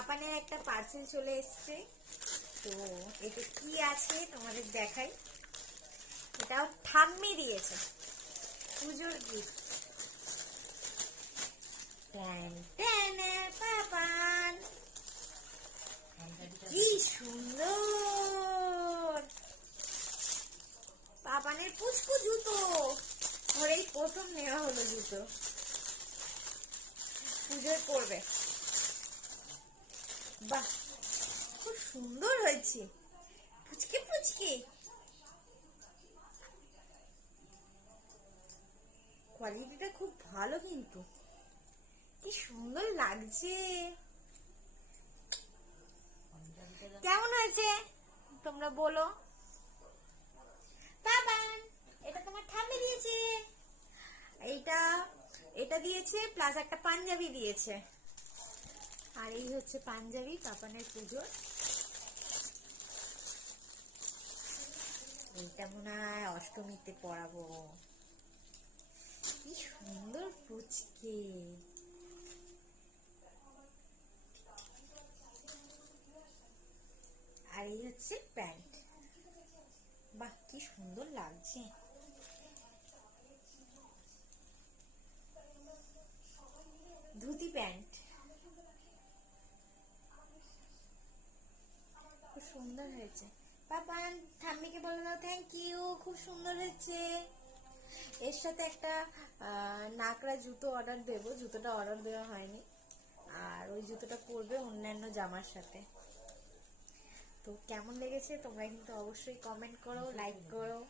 পাপানের একটা পার্সেল চলে এসছে। তো এটা কি আছে তোমাদের দেখাই। এটাও ঠাম্মি দিয়েছে, পুজোর গিফট। পাপান কি সুন্দর, পাপানের পুচকু জুতো। ওর এই প্রথম নেওয়া হলো জুতো, পুজোয় পরবে। বাহ, খুব সুন্দর হয়েছে, পুচকে পুচকে। কোয়ালিটিটা খুব ভালো, কিন্তু কি সুন্দর লাগছে। কেমন হয়েছে তোমরা বলো। বাবান, এটা তোমার ঠাম্মি দিয়েছে। এটা দিয়েছে, প্লাস একটা পাঞ্জাবি দিয়েছে। আর এই হচ্ছে পাঞ্জাবি পাপানের পুজোর। এইটা মনে হয় অষ্টমীতে পরাবো। কি সুন্দর পুচকে। আর এই হচ্ছে প্যান্ট। বাহ, কি সুন্দর লাগছে। ধুতি প্যান্ট খুব সুন্দর হয়েছে। পাপান, ঠাম্মিকে বলে দাও থ্যাংক ইউ, খুব সুন্দর হয়েছে। এর সাথে একটা নাকড়া জুতো অর্ডার দেবো, জুতোটা অর্ডার দেওয়া হয়নি। আর ওই জুতোটা পরবে অন্যান্য জামার সাথে। তো কেমন লেগেছে তোমরা কিন্তু অবশ্যই কমেন্ট করো, লাইক করো।